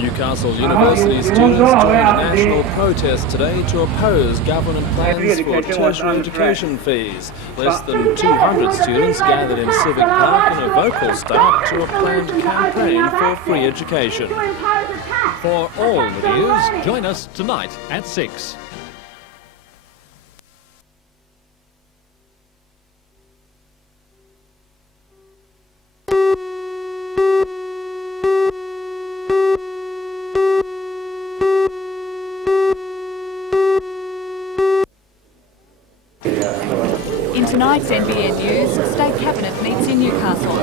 Newcastle University students joined a national protest today to oppose government plans for tertiary education fees. Less than 200 students gathered in Civic Park in a vocal start to a planned campaign for free education. For all the news, join us tonight at 6. In tonight's NBN News, State Cabinet meets in Newcastle.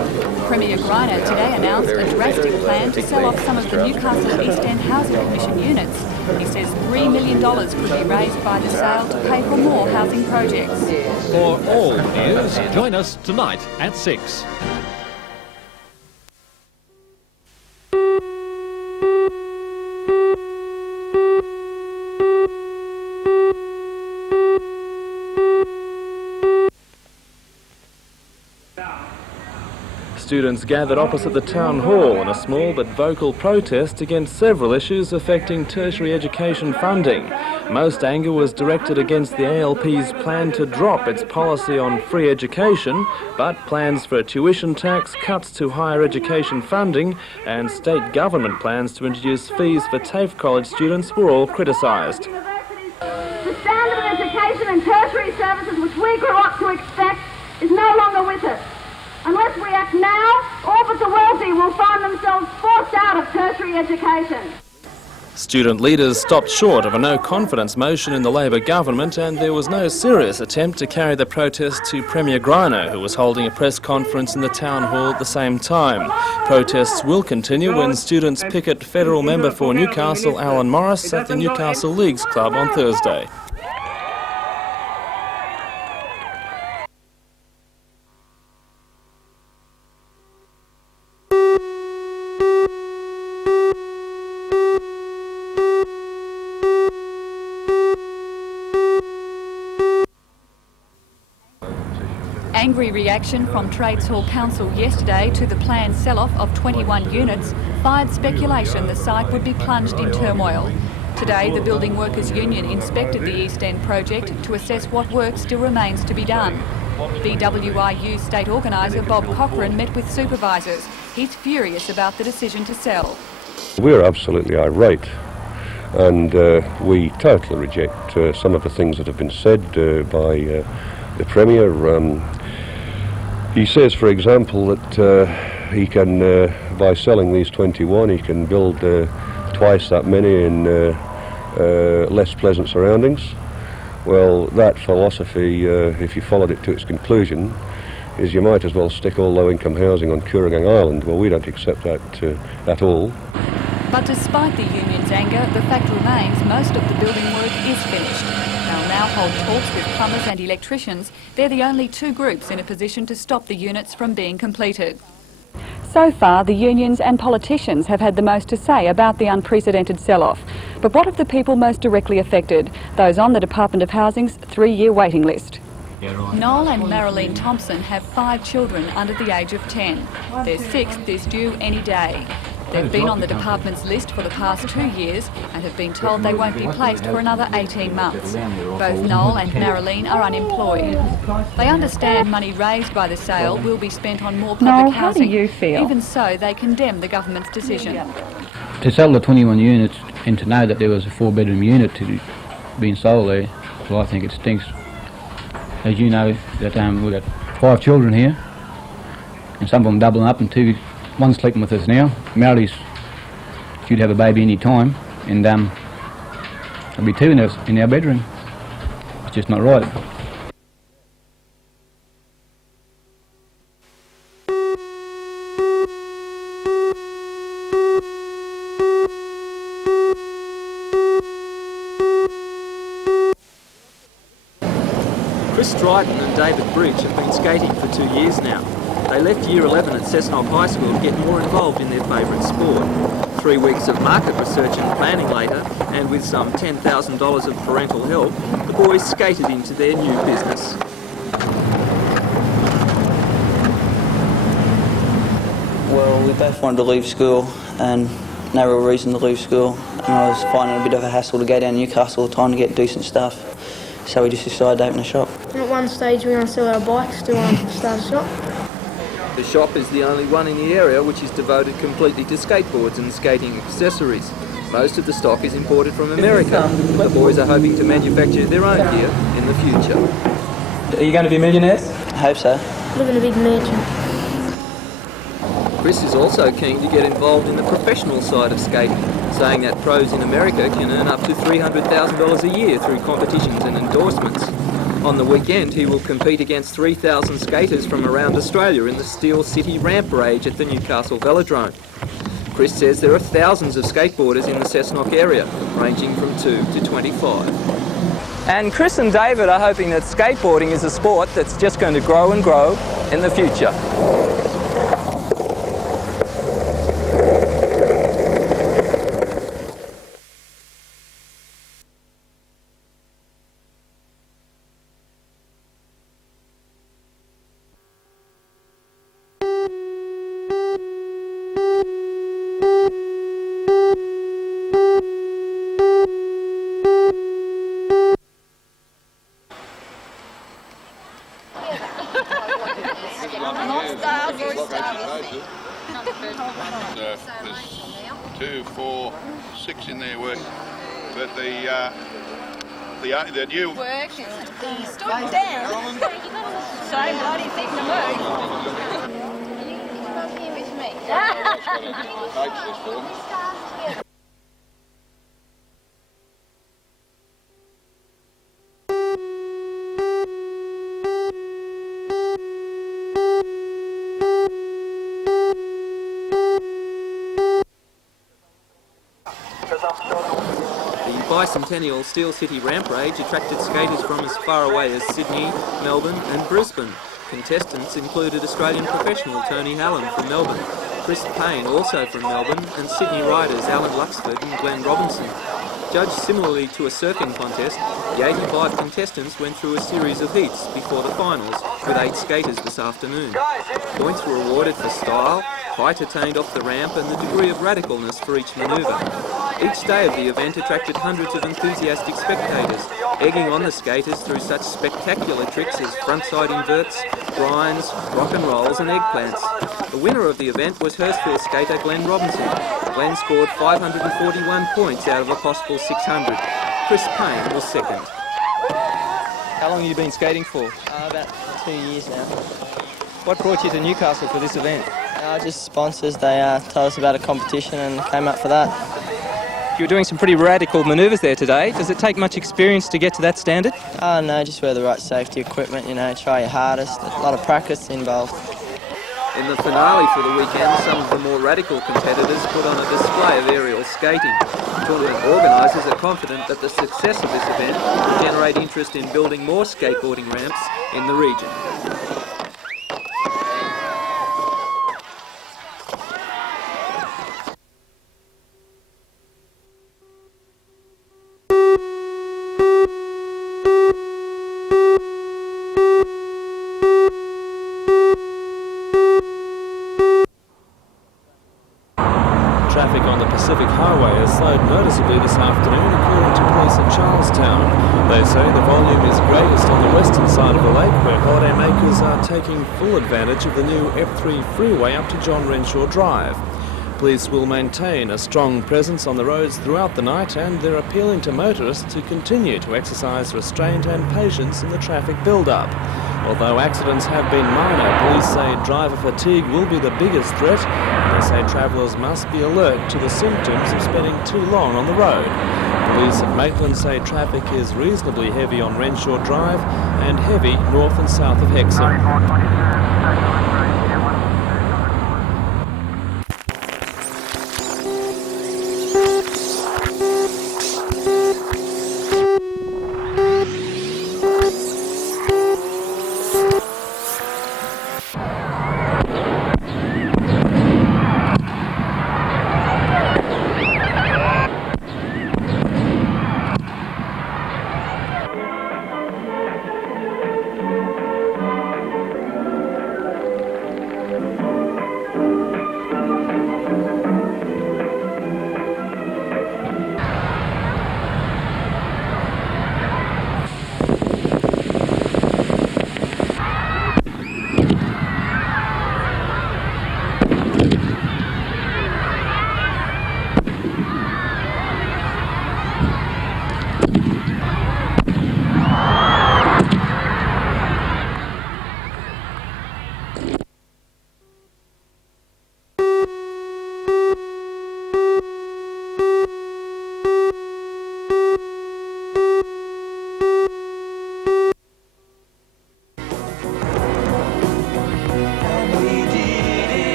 Premier Greiner today announced a drastic plan to sell off some of the Newcastle East End Housing Commission units. He says $3 million could be raised by the sale to pay for more housing projects. For all the news, join us tonight at 6. Students gathered opposite the town hall in a small but vocal protest against several issues affecting tertiary education funding. Most anger was directed against the ALP's plan to drop its policy on free education, but plans for a tuition tax, cuts to higher education funding and state government plans to introduce fees for TAFE college students were all criticised. The standard of education and tertiary services which we grew up to expect is no longer with us. Unless we act now, all but the wealthy will find themselves forced out of tertiary education. Student leaders stopped short of a no-confidence motion in the Labor government, and there was no serious attempt to carry the protest to Premier Greiner, who was holding a press conference in the town hall at the same time. Protests will continue when students picket federal member for Newcastle Alan Morris at the Newcastle Leagues Club on Thursday. Angry reaction from Trades Hall Council yesterday to the planned sell-off of 21 units fired speculation the site would be plunged in turmoil. Today, the Building Workers Union inspected the East End project to assess what work still remains to be done. BWIU state organiser Bob Cochran met with supervisors. He's furious about the decision to sell. We're absolutely irate, and we totally reject some of the things that have been said by the Premier. He says, for example, that he can, by selling these 21, he can build twice that many in less pleasant surroundings. Well, that philosophy, if you followed it to its conclusion, is you might as well stick all low-income housing on Kooragang Island. Well, we don't accept that at all. But despite the union's anger, the fact remains most of the building work is finished. They'll now hold talks with plumbers and electricians. They're the only two groups in a position to stop the units from being completed. So far, the unions and politicians have had the most to say about the unprecedented sell-off. But what of the people most directly affected? Those on the Department of Housing's 3-year waiting list. Noel and Marilyn Thompson have 5 children under the age of 10. Their 6th is due any day. They've been on the department's list for the past 2 years and have been told they won't be placed for another 18 months. Both Noel and Marilyn are unemployed. They understand money raised by the sale will be spent on more public housing. How do you feel? Even so, they condemn the government's decision. To sell the 21 units and to know that there was a 4-bedroom unit to being sold there, well, I think it stinks. As you know, that we've got 5 children here, and some of them doubling up, and one's sleeping with us now. Marily's due to have a baby any time, and there'll be 2 in our bedroom. It's just not right. Chris Dryden and David Bridge have been skating for 2 years now. They left Year 11 at Cessnock High School to get more involved in their favourite sport. 3 weeks of market research and planning later, and with some $10,000 of parental help, the boys skated into their new business. Well, we both wanted to leave school and no real reason to leave school, and I was finding it a bit of a hassle to go down to Newcastle all the time to get decent stuff. So we just decided to open a shop. At one stage we want to sell our bikes to start a shop. The shop is the only one in the area which is devoted completely to skateboards and skating accessories. Most of the stock is imported from America. The boys are hoping to manufacture their own gear in the future. Are you going to be millionaires? I hope so. Live in a big mansion. Chris is also keen to get involved in the professional side of skating, saying that pros in America can earn up to $300,000 a year through competitions and endorsements. On the weekend, he will compete against 3,000 skaters from around Australia in the Steel City Ramp Rage at the Newcastle Velodrome. Chris says there are thousands of skateboarders in the Cessnock area, ranging from 2 to 25. And Chris and David are hoping that skateboarding is a sport that's just going to grow and grow in the future. There's 2, 4, 6 in there working, but the new work. Stop down. So bloody thing to work. You come up here with me. The bicentennial Steel City Ramp Rage attracted skaters from as far away as Sydney, Melbourne and Brisbane. Contestants included Australian professional Tony Helen from Melbourne, Chris Payne also from Melbourne, and Sydney riders Alan Luxford and Glenn Robinson. Judged similarly to a surfing contest, the 85 contestants went through a series of heats before the finals, with 8 skaters this afternoon. Points were awarded for style, height attained off the ramp and the degree of radicalness for each manoeuvre. Each day of the event attracted hundreds of enthusiastic spectators, egging on the skaters through such spectacular tricks as frontside inverts, grinds, rock and rolls and eggplants. The winner of the event was Hurstville skater Glenn Robinson. Glenn scored 541 points out of a possible 600. Chris Payne was second. How long have you been skating for? About 2 years now. What brought you to Newcastle for this event? Just sponsors. They told us about a competition and came up for that. You were doing some pretty radical manoeuvres there today. Does it take much experience to get to that standard? No, just wear the right safety equipment, try your hardest. A lot of practice involved. In the finale for the weekend, some of the more radical competitors put on a display of aerial skating. Tournament organisers are confident that the success of this event will generate interest in building more skateboarding ramps in the region. Traffic on the Pacific Highway has slowed noticeably this afternoon, according to police at Charlestown. They say the volume is greatest on the western side of the lake, where holiday makers are taking full advantage of the new F3 freeway up to John Renshaw Drive. Police will maintain a strong presence on the roads throughout the night, and they're appealing to motorists to continue to exercise restraint and patience in the traffic build-up. Although accidents have been minor, police say driver fatigue will be the biggest threat. They say travellers must be alert to the symptoms of spending too long on the road. Police at Maitland say traffic is reasonably heavy on Renshaw Drive and heavy north and south of Hexham.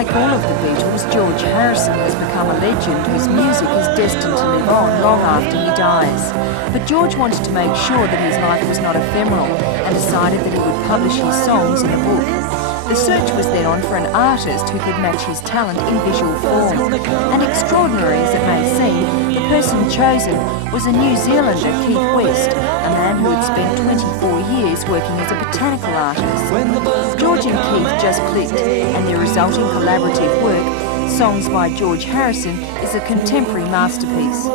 Like all of the Beatles, George Harrison has become a legend whose music is destined to live on long after he dies. But George wanted to make sure that his life was not ephemeral and decided that he would publish his songs in a book. The search was then on for an artist who could match his talent in visual form. And extraordinary as it may seem, the person chosen was a New Zealander, Keith West, a man who had spent 24 years working as a botanical artist. George and Keith just clicked, and their resulting collaborative work, Songs by George Harrison, is a contemporary masterpiece.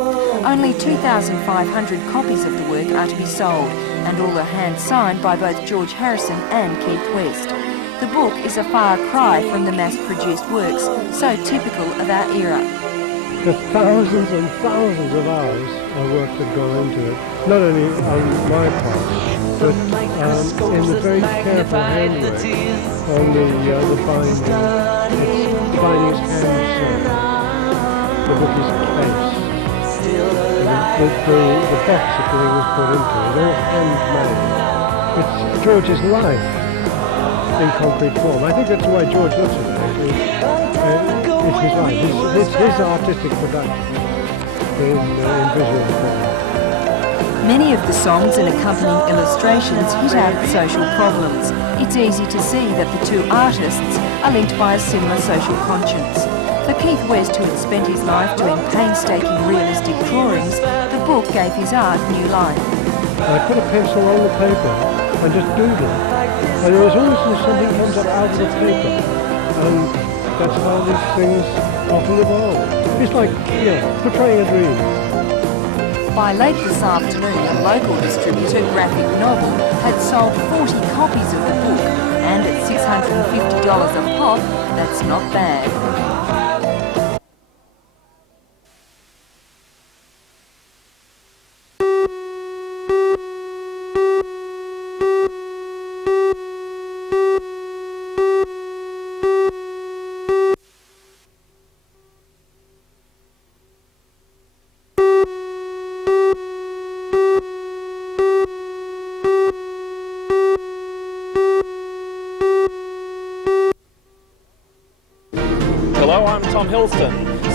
Only 2,500 copies of the work are to be sold, and all are hand-signed by both George Harrison and Keith West. The book is a far cry from the mass-produced works, so typical of our era. The thousands and thousands of hours of work that go into it, not only on my part, but in the very careful handwork on the binding. The binding is hand-sewn. The book is cased. The box that the thing was put into is all handmade. It's George's life in concrete form. I think that's why George looks at it. It's his life. It's his artistic production in visual form. Many of the songs and accompanying illustrations hit out at social problems. It's easy to see that the two artists are linked by a similar social conscience. For Keith West, who had spent his life doing painstaking realistic drawings, the book gave his art new life. I put a pencil on the paper and just doodle. And there is always something comes up out of the paper, and that's how these things often evolve. It's like, portraying a dream. By late this afternoon, a local distributor, Graphic Novel, had sold 40 copies of the book, and at $650 a pop, that's not bad.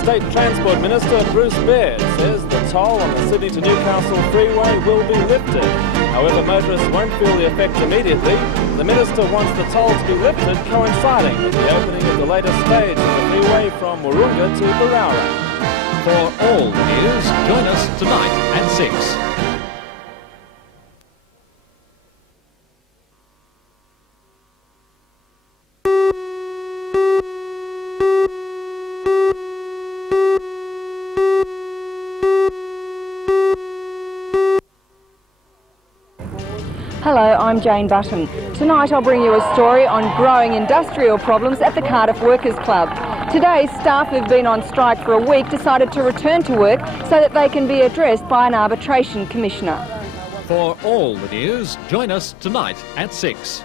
State Transport Minister Bruce Baird says the toll on the Sydney to Newcastle Freeway will be lifted. However, motorists won't feel the effect immediately. The Minister wants the toll to be lifted coinciding with the opening of the latest stage of the freeway from Wahroonga to Berowra. For all the news, join us tonight at 6. Hello, I'm Jane Button. Tonight I'll bring you a story on growing industrial problems at the Cardiff Workers Club. Today, staff who've been on strike for a week decided to return to work so that they can be addressed by an arbitration commissioner. For all the news, join us tonight at 6.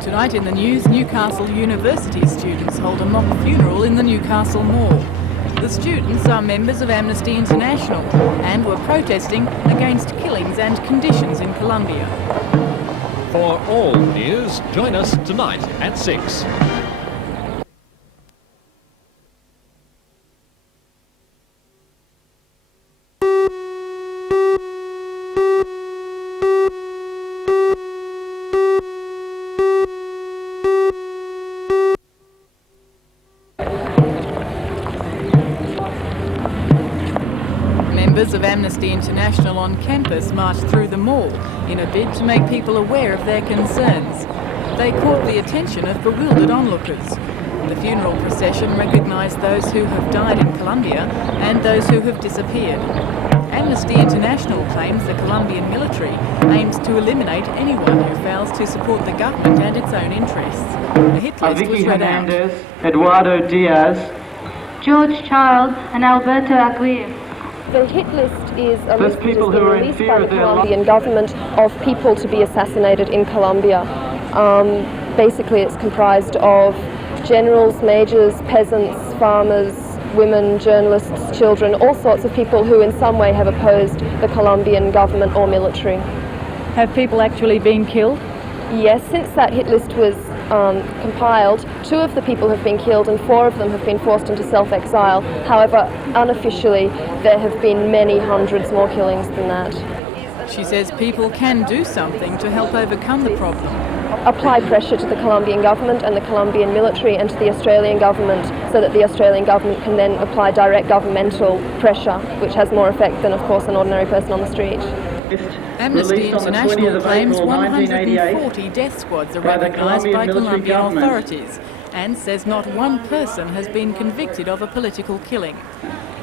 Tonight in the news, Newcastle University students hold a mock funeral in the Newcastle Mall. The students are members of Amnesty International and were protesting against killings and conditions in Colombia. For all the news, join us tonight at 6. Members of Amnesty International on campus marched through the mall in a bid to make people aware of their concerns. They caught the attention of bewildered onlookers. The funeral procession recognised those who have died in Colombia and those who have disappeared. Amnesty International claims the Colombian military aims to eliminate anyone who fails to support the government and its own interests. A hit list was read out. Eduardo Diaz, George Child and Alberto Aguirre. The hit list is a list that has been released by the Colombian government of people to be assassinated in Colombia. Basically, it's comprised of generals, majors, peasants, farmers, women, journalists, children, all sorts of people who in some way have opposed the Colombian government or military. Have people actually been killed? Yes, since that hit list was compiled, 2 of the people have been killed and 4 of them have been forced into self-exile. However, unofficially, there have been many hundreds more killings than that. She says people can do something to help overcome the problem. Apply pressure to the Colombian government and the Colombian military and to the Australian government so that the Australian government can then apply direct governmental pressure, which has more effect than, of course, an ordinary person on the street. Amnesty International claims 140 death squads are recognised by Colombian authorities and says not one person has been convicted of a political killing.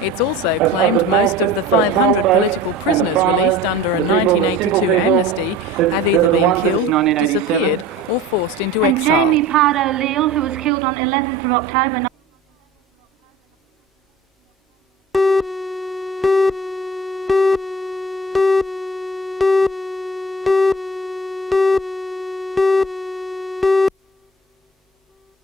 It's also claimed most of the 500 political prisoners released under a 1982 amnesty have either been killed, disappeared or forced into exile. Jamie Pardo Leal, who was killed on 11th of October.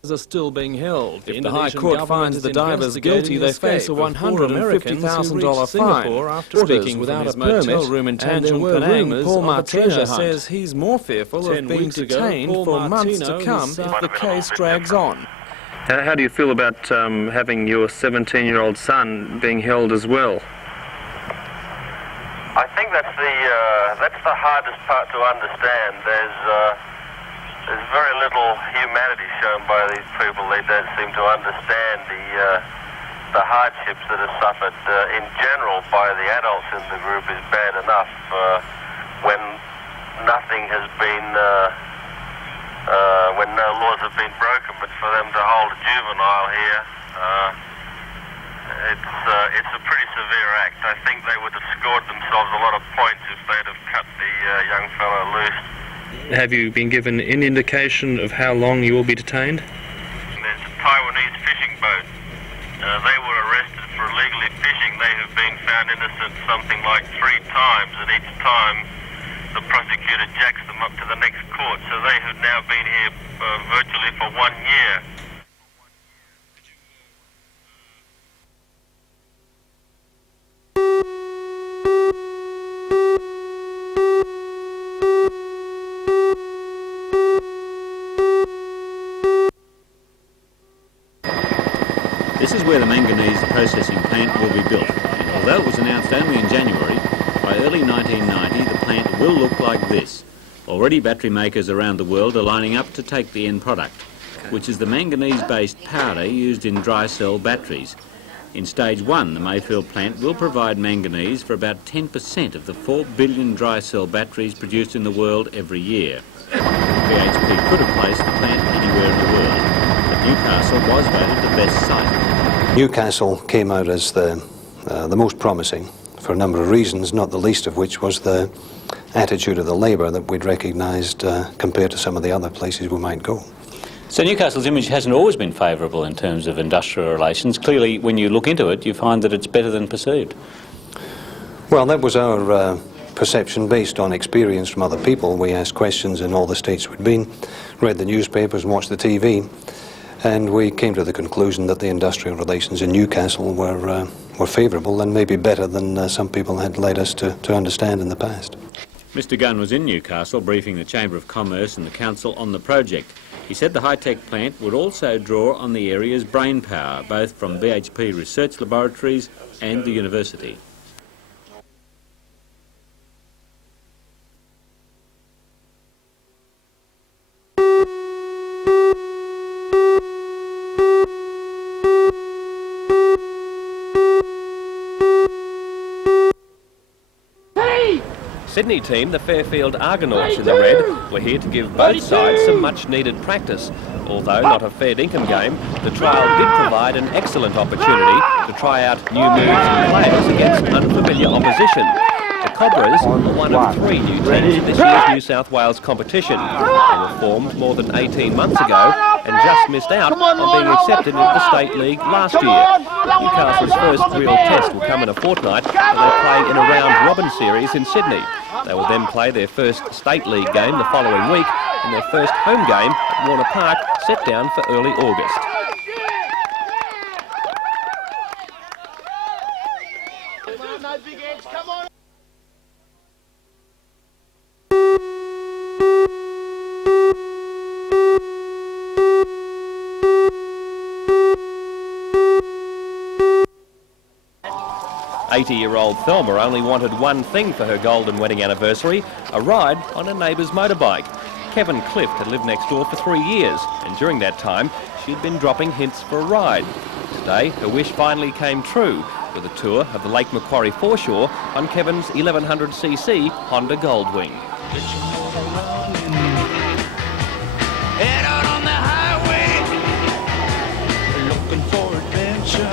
Are still being held. If the High Court finds the divers guilty, they face a $150,000 fine. After speaking without a permit room in Tanjung Penang, Paul Martina says he's more fearful of being detained for months to come if the case drags on. How do you feel about having your 17-year-old son being held as well? I think that's the hardest part to understand. There's very little humanity shown by these people. They don't seem to understand the hardships that are suffered in general by the adults in the group is bad enough when nothing has been, when no laws have been broken, but for them to hold a juvenile here, it's a pretty severe act. I think they would have scored themselves a lot of points if they'd have cut the young fellow loose. Have you been given any indication of how long you will be detained? There's a Taiwanese fishing boat. They were arrested for illegally fishing. They have been found innocent something like 3 times, and each time the prosecutor jacks them up to the next court. So they have now been here virtually for 1 year. This is where the manganese processing plant will be built, and although it was announced only in January, by early 1990 the plant will look like this. Already battery makers around the world are lining up to take the end product, which is the manganese-based powder used in dry cell batteries. In stage 1, the Mayfield plant will provide manganese for about 10% of the 4 billion dry cell batteries produced in the world every year. BHP could have placed the plant anywhere in the world, but Newcastle was voted the best site. Newcastle came out as the most promising for a number of reasons, not the least of which was the attitude of the Labour that we'd recognised compared to some of the other places we might go. So Newcastle's image hasn't always been favourable in terms of industrial relations. Clearly, when you look into it, you find that it's better than perceived. Well, that was our perception based on experience from other people. We asked questions in all the states we'd been, read the newspapers and watched the TV. And we came to the conclusion that the industrial relations in Newcastle were favourable and maybe better than some people had led us to understand in the past. Mr Gunn was in Newcastle briefing the Chamber of Commerce and the Council on the project. He said the high-tech plant would also draw on the area's brain power, both from BHP research laboratories and the university. Sydney team, the Fairfield Argonauts in the red, were here to give both sides some much-needed practice. Although not a fair dinkum game, the trial did provide an excellent opportunity to try out new moves and players against unfamiliar opposition. The Cobras are one of 3 new teams in this year's New South Wales competition. They were formed more than 18 months ago and just missed out on being accepted into the State League last year. Newcastle's first real test will come in a fortnight, where they play in a round-robin series in Sydney. They will then play their first State League game the following week, and their first home game at Warner Park set down for early August. "80-year-old Thelma only wanted one thing for her golden wedding anniversary, a ride on a neighbour's motorbike. Kevin Clift had lived next door for 3 years, and during that time she'd been dropping hints for a ride. Today, her wish finally came true, with a tour of the Lake Macquarie foreshore on Kevin's 1100cc Honda Goldwing. Head out on the highway, looking for adventure,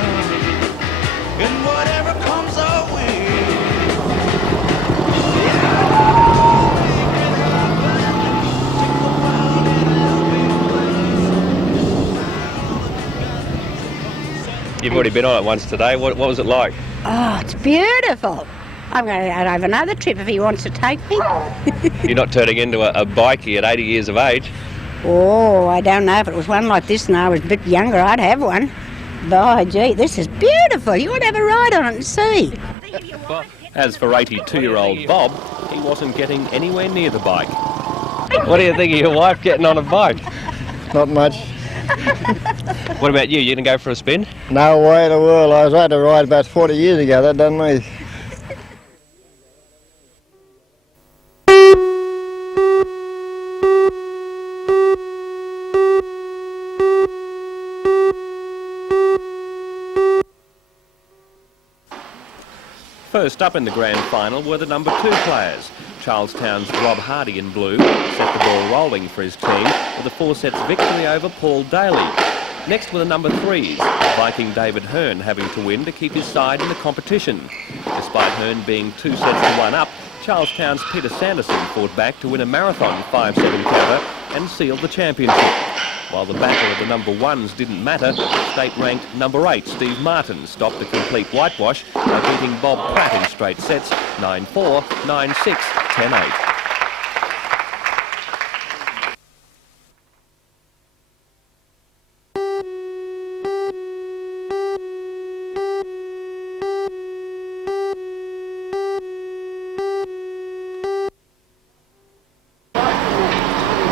and whatever comes our way. You've already been on it once today. What was it like? Oh, it's beautiful. I'm going to have another trip if he wants to take me. You're not turning into a bikie at 80 years of age. Oh, I don't know. If it was one like this and I was a bit younger, I'd have one. But, gee, this is beautiful. You ought to have a ride on it and see. As for 82-year-old Bob, he wasn't getting anywhere near the bike. What do you think of your wife getting on a bike? Not much. What about you? You going to go for a spin? No way in the world. I had to ride about 40 years ago. That done me. First up in the grand final were the number 2 players. Charlestown's Rob Hardy in blue set the ball rolling for his team with a 4 sets victory over Paul Daly. Next were the number 3s, Viking David Hearn having to win to keep his side in the competition. Despite Hearn being 2 sets to 1 up, Charlestown's Peter Sanderson fought back to win a marathon 5-7 counter and sealed the championship. While the battle of the number 1s didn't matter, state-ranked number 8 Steve Martin stopped a complete whitewash by beating Bob Pratt in straight sets 9-4, 9-6, 10-8.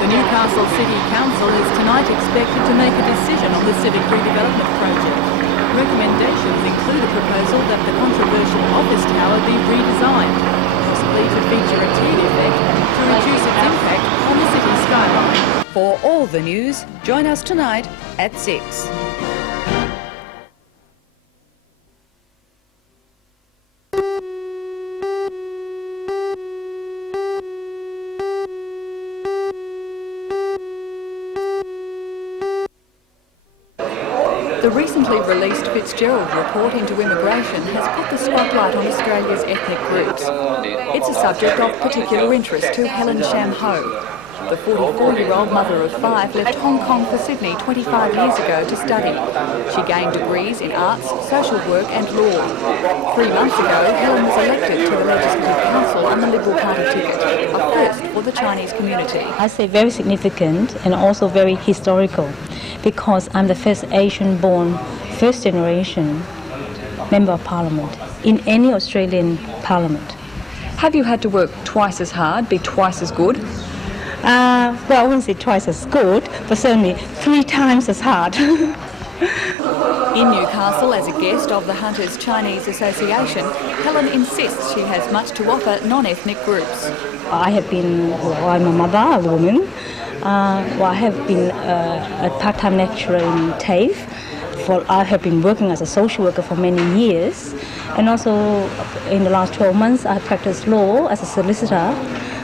The Newcastle City Council is tonight expected to make a decision on the Civic Redevelopment project. Recommendations include a proposal that the controversial office tower be redesigned, possibly to feature a T effect to reduce its impact on the city skyline. For all the news, join us tonight at 6. The recently released Fitzgerald report into immigration has put the spotlight on Australia's ethnic groups. It's a subject of particular interest to Helen Sham-Ho. The 44-year-old mother of 5 left Hong Kong for Sydney 25 years ago to study. She gained degrees in arts, social work and law. 3 months ago, Helen was elected to the Legislative Council on the Liberal Party ticket, a first for the Chinese community. I say very significant and also very historical, because I'm the first Asian-born, first-generation Member of Parliament in any Australian Parliament. Have you had to work twice as hard, be twice as good? Well, I wouldn't say twice as good, but certainly 3 times as hard. In Newcastle, as a guest of the Hunters Chinese Association, Helen insists she has much to offer non-ethnic groups. I have been, well, I'm a mother, a woman. I have been a part-time lecturer in TAFE. I have been working as a social worker for many years, and also in the last 12 months I practiced law as a solicitor.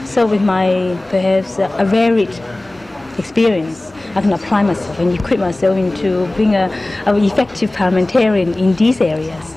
So with my perhaps a varied experience, I can apply myself and equip myself into being an effective parliamentarian in these areas.